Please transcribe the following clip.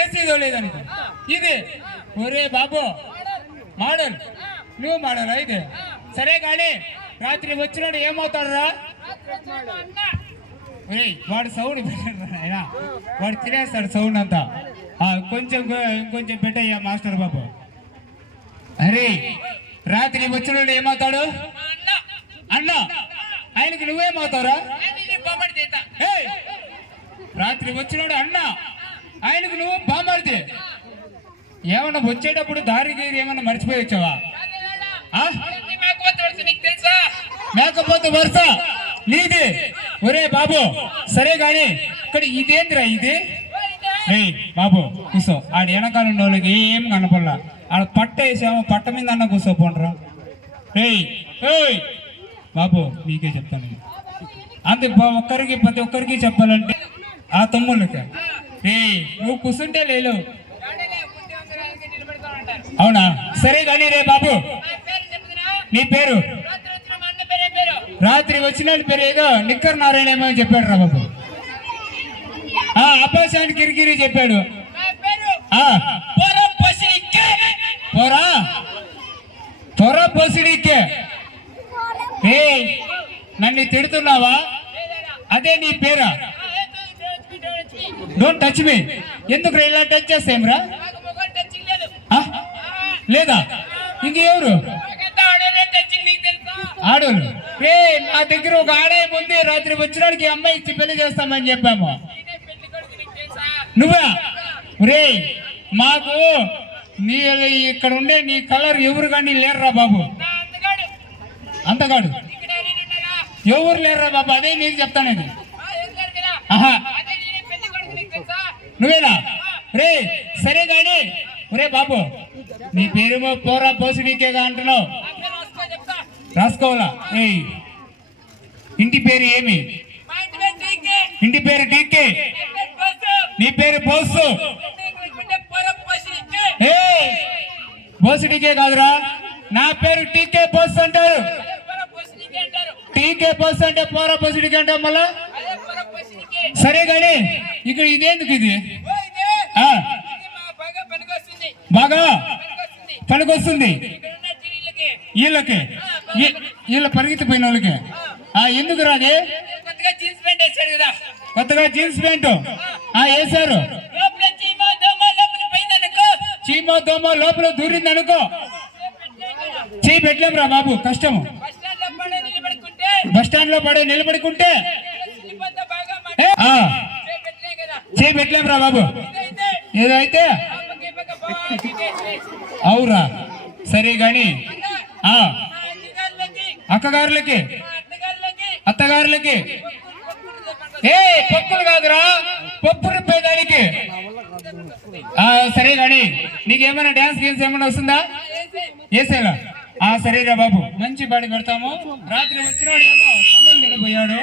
AC తోలేదనుకో ఇది ఒరే బాబు model నువ్వు మోడల్ ఇది సరే కానీ రాత్రి వచ్చినాడు ఏమవుతాడు రా వాడు సౌండ్ పెట్టాడు ఆయన వాడు తినేస్తాడు సౌండ్ అంతా కొంచెం ఇంకొంచెం పెట్టయ్యా మాస్టర్ బాబు అరే రాత్రి వచ్చినాడు ఏమవుతాడు అన్న ఆయనకి నువ్వేమవుతావురా రాత్రి వచ్చినాడు అన్న ఆయనకు నువ్వు బామర్ది ఏమన్నా వచ్చేటప్పుడు దారి గీరి ఏమన్నా మర్చిపోయి వచ్చావా మేకపోతే వరుస నీది ఒరే బాబు సరే గాని ఇక్కడ ఇదేంద్రా ఇది బాబు కూర్చో ఆడ వెనకాల ఉన్న వాళ్ళకి ఏం కనపడలా ఆడ పట్ట వేసాము పట్ట మీద అన్న కూర్చోపోండ్రా బాబు నీకే చెప్తాను అందుకు ఒక్కరికి ప్రతి ఒక్కరికి చెప్పాలంటే ఆ తమ్ముళ్ళకి నువ్వు కూర్చుంటే లేదు అవునా సరే కానీ రే బాబు నీ పేరు రాత్రి వచ్చిన పేరు ఏదో నిక్కర్ నారాయణ ఏమో చెప్పాడు రా బాబు అబ్బాసాని కిరికిరి చెప్పాడు త్వర పొసిడికే నన్ను తిడుతున్నావా అదే నీ పేరా డోంట్ టచ్ మీ ఎందుకు ఇలా టచ్ చేస్తాంరా లేదా ఇంకెవరు ఆడోళ్ళు నా దగ్గర ఒక ఆడే ఉంది రాత్రి వచ్చినాడికి అమ్మాయి ఇచ్చి పెళ్లి చేస్తామని చెప్పాము నువ్వా రే మాకు నీ ఇక్కడ ఉండే నీ కలర్ ఎవరు కానీ లేరురా బాబు అంతగాడు ఎవరు లేరురా బాబు అదే నీకు చెప్తానండి నువ్వేనా రే సరే గాని ఒరే బాబు నీ పేరేమో పోరా పోసిడికేగా అంటున్నావు రాసుకోవాలా ఇంటి పేరు ఏమి ఇంటి పేరు టీకే నీ పేరు బోసు బోసిడికే కాదురా నా పేరు టీకే బోస్ అంటారు టీకే బోస్ అంటే పోరా పోసిడికే అంటే మళ్ళా సరే గాని ఇక్కడ ఇదేందుకు ఇది బాగా పనికొస్తుంది వీళ్ళకి వీళ్ళ పరిగెత్తిపోయిన వాళ్ళకి ఎందుకు రాది కొత్తగా జీన్స్ ప్యాంటు వేసారు చీమ దోమ లోపల దూరింది అనుకో చేయి పెట్టలేం రా బాబు కష్టము బస్ స్టాండ్ లో పడే నిలబడుకుంటే చేయి పెట్టలేం రా బాబు ఏదో అయితే అవురా సరే గాని అక్కగారులకి అత్తగారులకి పప్పులు కాదురా పప్పు రుబ్బేదానికి సరే గాని నీకేమైనా డాన్స్ గేమ్స్ ఏమైనా వస్తుందా వేసేలా సరేరా బాబు మంచి పాడి పెడతాము రాత్రి వచ్చినాడు ఏమో సొందలు నిలబోయాడు